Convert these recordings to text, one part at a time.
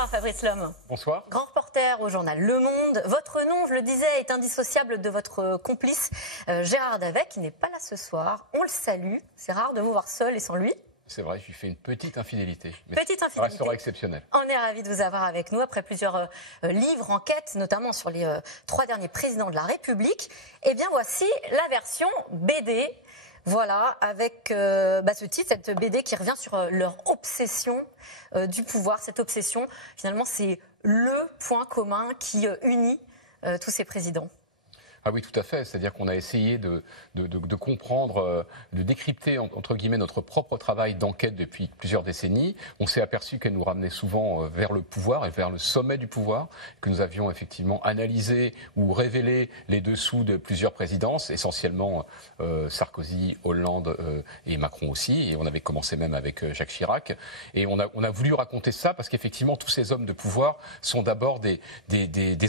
Bonsoir Fabrice Lhomme. Bonsoir. Grand reporter au journal Le Monde. Votre nom, je le disais, est indissociable de votre complice Gérard Davey, qui n'est pas là ce soir. On le salue. C'est rare de vous voir seul et sans lui. C'est vrai, je lui fais une petite infidélité. Mais petite infidélité. Ça restera exceptionnel. On est ravis de vous avoir avec nous après plusieurs livres, enquêtes, notamment sur les 3 derniers présidents de la République. Eh bien, voici la version BD. Voilà, avec ce titre, cette BD qui revient sur leur obsession du pouvoir. Cette obsession, finalement, c'est le point commun qui unit tous ces présidents. Ah oui, tout à fait. C'est-à-dire qu'on a essayé de comprendre, de décrypter, entre guillemets, notre propre travail d'enquête depuis plusieurs décennies. On s'est aperçu qu'elle nous ramenait souvent vers le pouvoir et vers le sommet du pouvoir, que nous avions effectivement analysé ou révélé les dessous de plusieurs présidences, essentiellement Sarkozy, Hollande et Macron aussi. Et on avait commencé même avec Jacques Chirac. Et on a voulu raconter ça parce qu'effectivement, tous ces hommes de pouvoir sont d'abord des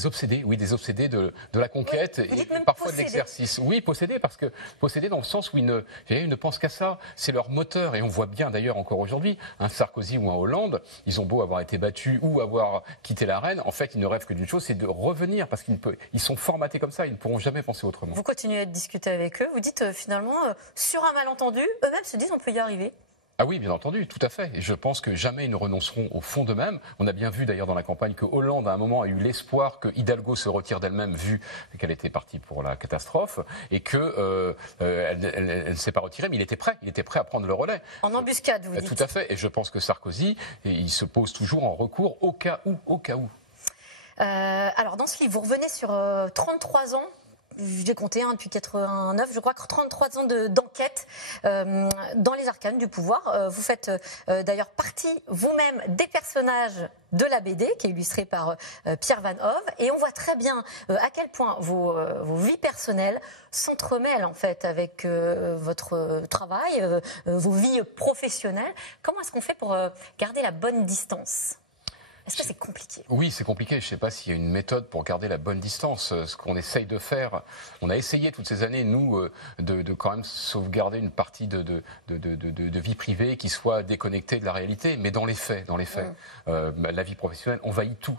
obsédés, oui, des obsédés de la conquête. Oui. Et parfois de l'exercice. Oui, possédés, parce que possédés dans le sens où ils ne pensent qu'à ça. C'est leur moteur. Et on voit bien d'ailleurs encore aujourd'hui, un Sarkozy ou un Hollande, ils ont beau avoir été battus ou avoir quitté l'arène, en fait, ils ne rêvent que d'une chose, c'est de revenir, parce qu'ils sont formatés comme ça, ils ne pourront jamais penser autrement. Vous continuez à discuter avec eux, vous dites finalement, sur un malentendu, eux-mêmes se disent on peut y arriver. Ah oui, bien entendu, tout à fait. Et je pense que jamais ils ne renonceront au fond d'eux-mêmes. On a bien vu d'ailleurs dans la campagne que Hollande, à un moment, a eu l'espoir que Hidalgo se retire d'elle-même, vu qu'elle était partie pour la catastrophe, et que elle ne s'est pas retirée, mais il était prêt à prendre le relais. En embuscade, vous dites. Tout à fait. Et je pense que Sarkozy, il se pose toujours en recours au cas où. Alors dans ce livre, vous revenez sur 33 ans. J'ai compté depuis 89, je crois que 33 ans d'enquête dans les arcanes du pouvoir. Vous faites d'ailleurs partie vous-même des personnages de la BD qui est illustrée par Pierre Van Hove. Et on voit très bien à quel point vos vies personnelles s'entremêlent en fait avec votre travail, vos vies professionnelles. Comment est-ce qu'on fait pour garder la bonne distance ? Est-ce que c'est compliqué ? Oui, c'est compliqué. Je ne sais pas s'il y a une méthode pour garder la bonne distance. Ce qu'on essaye de faire, on a essayé toutes ces années, nous, de quand même sauvegarder une partie de vie privée qui soit déconnectée de la réalité. Mais dans les faits, la vie professionnelle envahit tout.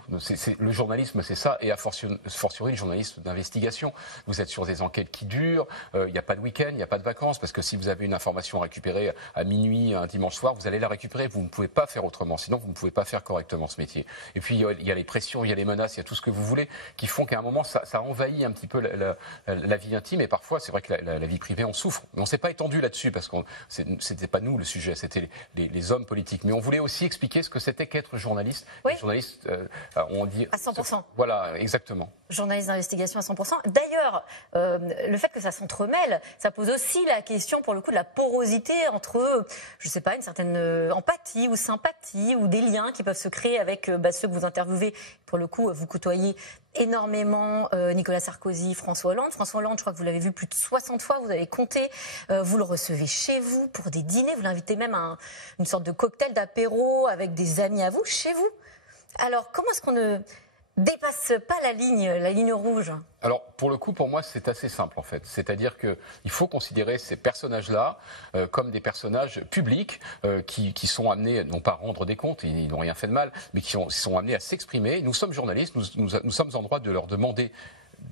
Le journalisme, c'est ça. Et a fortiori, le journalisme d'investigation. Vous êtes sur des enquêtes qui durent. Il n'y a pas de week-end, il n'y a pas de vacances. Parce que si vous avez une information à récupérer à minuit, un dimanche soir, vous allez la récupérer. Vous ne pouvez pas faire autrement. Sinon, vous ne pouvez pas faire correctement ce métier. Et puis il y a les pressions, il y a les menaces, il y a tout ce que vous voulez qui font qu'à un moment ça envahit un petit peu la vie intime et parfois c'est vrai que la vie privée en souffre. Mais on ne s'est pas étendu là-dessus parce que c'était pas nous le sujet, c'était les hommes politiques. Mais on voulait aussi expliquer ce que c'était qu'être journaliste. Oui. Journaliste, on dit à 100%. Voilà, exactement. Journaliste d'investigation à 100%. D'ailleurs, le fait que ça s'entremêle, ça pose aussi la question pour le coup de la porosité entre, je ne sais pas, une certaine empathie ou sympathie ou des liens qui peuvent se créer avec ceux que vous interviewez. Pour le coup, vous côtoyez énormément Nicolas Sarkozy, François Hollande. François Hollande, je crois que vous l'avez vu plus de 60 fois, vous avez compté. Vous le recevez chez vous pour des dîners, vous l'invitez même à une sorte de cocktail d'apéro avec des amis à vous, chez vous. Alors, comment est-ce qu'on ne dépasse pas la ligne rouge? Alors, pour le coup, pour moi, c'est assez simple, en fait. C'est-à-dire qu'il faut considérer ces personnages-là comme des personnages publics qui sont amenés, non pas à rendre des comptes, ils n'ont rien fait de mal, mais qui sont amenés à s'exprimer. Nous sommes journalistes, nous sommes en droit de leur demander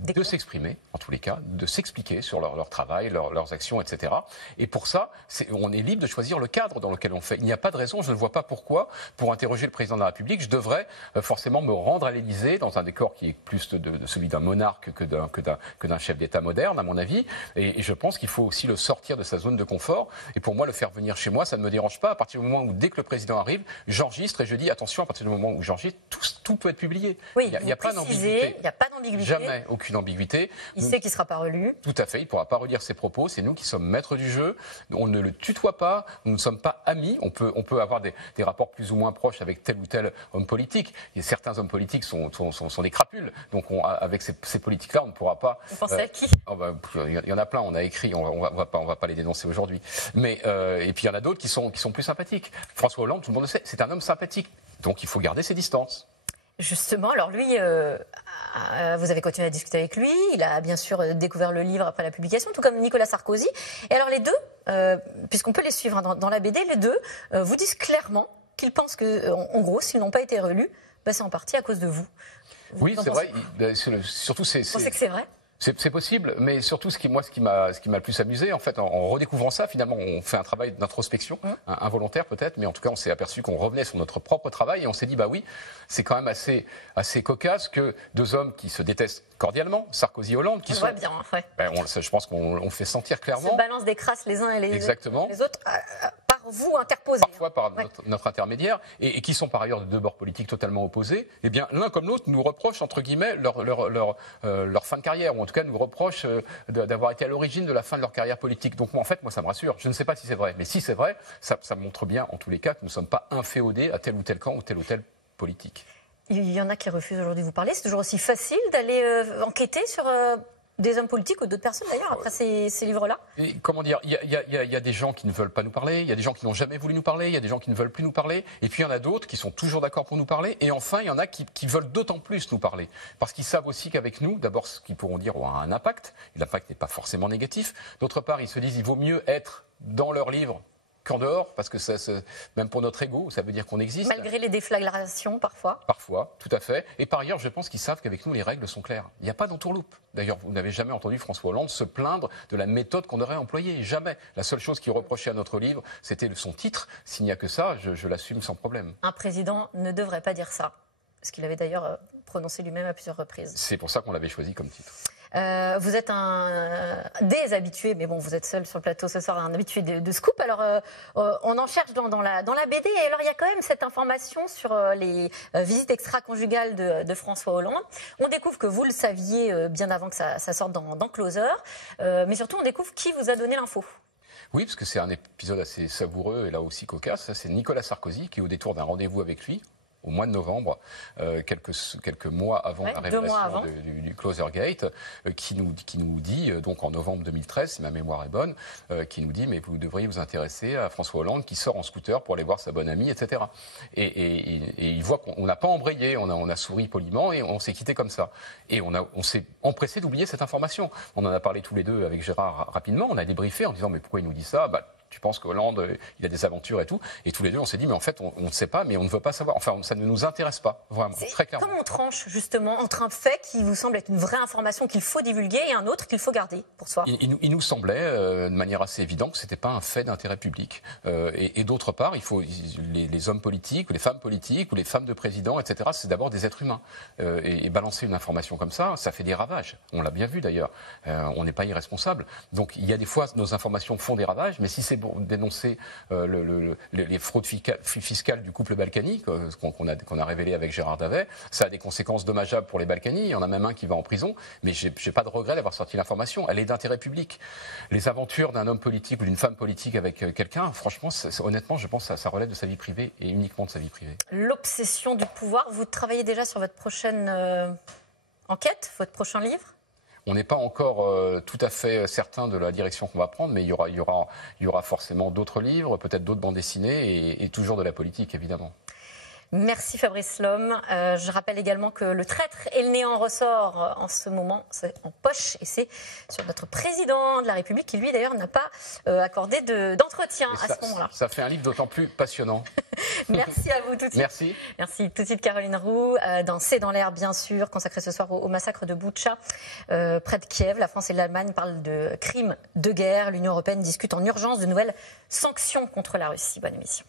de s'exprimer, en tous les cas, de s'expliquer sur leur travail, leurs actions, etc. Et pour ça, on est libre de choisir le cadre dans lequel on fait. Il n'y a pas de raison, je ne vois pas pourquoi, pour interroger le président de la République, je devrais forcément me rendre à l'Élysée dans un décor qui est plus de celui d'un monarque que d'un chef d'État moderne, à mon avis. Et je pense qu'il faut aussi le sortir de sa zone de confort. Et pour moi, le faire venir chez moi, ça ne me dérange pas. À partir du moment où, dès que le président arrive, j'enregistre et je dis, attention, à partir du moment où j'enregistre, tout peut être publié. Oui, il n'y a pas d'ambiguïté. Il n'y a pas d'ambiguïté. Jamais aucune ambiguïté. Il sait qu'il ne sera pas relu. Tout à fait, il ne pourra pas relire ses propos. C'est nous qui sommes maîtres du jeu. On ne le tutoie pas. Nous ne sommes pas amis. On peut avoir des rapports plus ou moins proches avec tel ou tel homme politique. Et certains hommes politiques sont des crapules. Donc avec ces politiques-là, on ne pourra pas... Vous pensez à qui? Il y en a plein, on a écrit. On va pas les dénoncer aujourd'hui. Mais et puis il y en a d'autres qui sont plus sympathiques. François Hollande, tout le monde le sait, c'est un homme sympathique. Donc il faut garder ses distances. Justement, alors lui, vous avez continué à discuter avec lui, il a bien sûr découvert le livre après la publication, tout comme Nicolas Sarkozy. Et alors les deux, puisqu'on peut les suivre dans la BD, les deux vous disent clairement qu'ils pensent que, en gros, s'ils n'ont pas été relus, c'est en partie à cause de vous. Oui, c'est vrai. Surtout, Vous pensez que c'est vrai ? C'est possible, mais surtout ce qui m'a le plus amusé, en fait, en redécouvrant ça, finalement, on fait un travail d'introspection, involontaire peut-être, mais en tout cas, on s'est aperçu qu'on revenait sur notre propre travail et on s'est dit, bah oui, c'est quand même assez cocasse que deux hommes qui se détestent cordialement, Sarkozy et Hollande, qui on sont. Voit bien, ouais. Je pense qu'on fait sentir clairement. Se balancent des crasses les uns et les autres. Par vous interposés. Parfois par notre intermédiaire, et qui sont par ailleurs de deux bords politiques totalement opposés, eh bien, l'un comme l'autre nous reprochent, entre guillemets, leur fin de carrière, ou en tout cas nous reprochent d'avoir été à l'origine de la fin de leur carrière politique. Donc moi, ça me rassure. Je ne sais pas si c'est vrai, mais si c'est vrai, ça montre bien, en tous les cas, que nous ne sommes pas inféodés à tel ou tel camp ou telle politique. Il y en a qui refusent aujourd'hui de vous parler. C'est toujours aussi facile d'aller enquêter sur des hommes politiques ou d'autres personnes d'ailleurs après ces livres-là. Et comment dire, il y a des gens qui ne veulent pas nous parler, il y a des gens qui n'ont jamais voulu nous parler, il y a des gens qui ne veulent plus nous parler, et puis il y en a d'autres qui sont toujours d'accord pour nous parler, et enfin il y en a qui veulent d'autant plus nous parler, parce qu'ils savent aussi qu'avec nous, d'abord ce qu'ils pourront dire aura un impact, et l'impact n'est pas forcément négatif, d'autre part ils se disent il vaut mieux être dans leur livre qu'en dehors, parce que même pour notre ego, ça veut dire qu'on existe. Malgré les déflagrations, parfois. Parfois, tout à fait. Et par ailleurs, je pense qu'ils savent qu'avec nous, les règles sont claires. Il n'y a pas d'entourloupe. D'ailleurs, vous n'avez jamais entendu François Hollande se plaindre de la méthode qu'on aurait employée. Jamais. La seule chose qu'il reprochait à notre livre, c'était son titre. S'il n'y a que ça, je l'assume sans problème. Un président ne devrait pas dire ça. Ce qu'il avait d'ailleurs prononcé lui-même à plusieurs reprises. C'est pour ça qu'on l'avait choisi comme titre. Vous êtes des habitués, mais bon, vous êtes seul sur le plateau ce soir, un habitué de Scoop. Alors, on en cherche dans la BD. Et alors, il y a quand même cette information sur les visites extra-conjugales de François Hollande. On découvre que vous le saviez bien avant que ça sorte dans Closer. Mais surtout, on découvre qui vous a donné l'info. Oui, parce que c'est un épisode assez savoureux et là aussi cocasse. C'est Nicolas Sarkozy qui, au détour d'un rendez-vous avec lui, au mois de novembre, quelques mois avant la révélation du Closergate, qui nous dit, donc en novembre 2013, si ma mémoire est bonne, qui nous dit, mais vous devriez vous intéresser à François Hollande qui sort en scooter pour aller voir sa bonne amie, etc. Et il voit qu'on n'a pas embrayé, on a souri poliment et on s'est quitté comme ça. Et on s'est empressé d'oublier cette information. On en a parlé tous les deux avec Gérard rapidement, on a débriefé en disant, mais pourquoi il nous dit ça ? Tu penses qu'Hollande, il a des aventures et tout. Et tous les deux, on s'est dit, mais en fait, on ne sait pas, mais on ne veut pas savoir. Enfin, ça ne nous intéresse pas, vraiment, très clairement. Comment on tranche, justement, entre un fait qui vous semble être une vraie information qu'il faut divulguer et un autre qu'il faut garder pour soi ? Il nous semblait, de manière assez évidente, que ce n'était pas un fait d'intérêt public. Et d'autre part, les hommes politiques, ou les femmes politiques, ou les femmes de présidents, etc., c'est d'abord des êtres humains. Et balancer une information comme ça fait des ravages. On l'a bien vu, d'ailleurs. On n'est pas irresponsable. Donc, il y a des fois, nos informations font des ravages, mais si c'est pour dénoncer les fraudes fiscales du couple Balkany, qu'on a révélé avec Gérard Davet. Ça a des conséquences dommageables pour les Balkany. Il y en a même un qui va en prison. Mais je n'ai pas de regret d'avoir sorti l'information. Elle est d'intérêt public. Les aventures d'un homme politique ou d'une femme politique avec quelqu'un, franchement, honnêtement, je pense que ça relève de sa vie privée et uniquement de sa vie privée. L'obsession du pouvoir. Vous travaillez déjà sur votre prochaine enquête, votre prochain livre ? On n'est pas encore tout à fait certain de la direction qu'on va prendre, mais il y aura forcément d'autres livres, peut-être d'autres bandes dessinées et toujours de la politique, évidemment. Merci Fabrice Lhomme. Je rappelle également que Le Traître et le Néant ressort en ce moment, c'est en poche, et c'est sur notre président de la République qui, lui, d'ailleurs, n'a pas accordé d'entretien à ce moment-là. Ça fait un livre d'autant plus passionnant. Merci à vous tout de suite. Merci. Merci tout de suite Caroline Roux. C'est dans l'air, bien sûr, consacré ce soir au massacre de Boutcha, près de Kiev. La France et l'Allemagne parlent de crimes de guerre. L'Union européenne discute en urgence de nouvelles sanctions contre la Russie. Bonne émission.